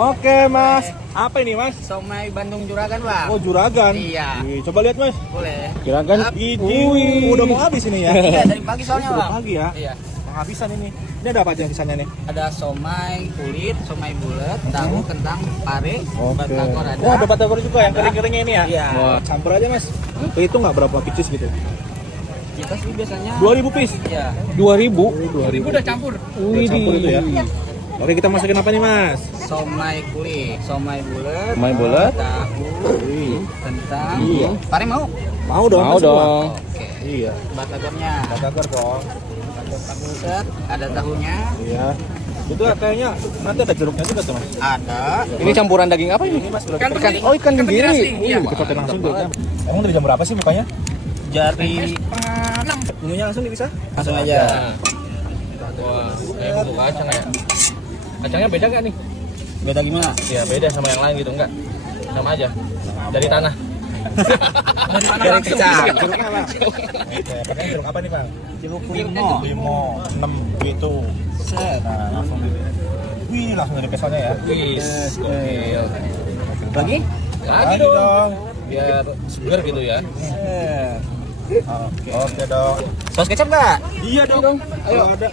Oke mas, apa ini mas? Somai Bandung Juragan bang. Oh Juragan. Iya. Wih, coba lihat mas. Boleh. Juragan. Ini udah mau habis ini ya? Iya dari pagi soalnya Udah bang. pagi ya? Iya. Penghabisan ini. Ini ada apa aja sisanya nih? Ada somai kulit, somai bulat, tahu, kentang, pare, batagor ada. Oh ada batagor juga yang kering-keringnya ini ya? Iya. Wah, campur aja mas. Itu nggak berapa pieces gitu? Kita sih biasanya 2000 piece? Iya. 2000? 2000 udah campur. Udah campur itu ya? Oke kita masukin apa nih mas? Somai kulit, somai bulat, Somai bulat. tahu, kentang, Iya. pare mau? Mau dong? Mau mas, semua? dong. Oke. Iya. Batagornya, Batagor dong. set, ada tahunya, Iya. Itu kayaknya nanti ada jeruknya juga tuh mas. ada. Ini campuran daging apa ini? Ini mas Ikan ikan. Oh, ikan tenggiri. Dicocokin langsung deh. Emang dari jam berapa sih bukanya? Jari Menunya langsung bisa? langsung aja. Wah, butuh kacang ya. Kacangnya beda nggak nih? Beda gimana? Ya beda sama yang lain gitu nggak? Sama aja. Dari tanah. Dari kecang. Jeruknya bang. Oke, pakai jeruk apa nih bang? Jeruk limo. 6 gitu. Set. Nah, langsung di. Wih, langsung dari pesonya ya. Wis, gokil. Lagi? Lagi dong. Biar segar gitu ya. Oke dong. Saus kecap nggak? Iya dong. Ayo ada.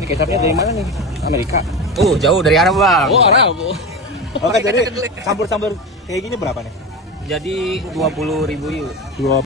Ini kecapnya dari mana nih? Amerika. Jauh dari Arab bang. Oh, Arab. Oke, jadi campur-campur kayak gini berapa nih? Jadi 20.000 yuk. 20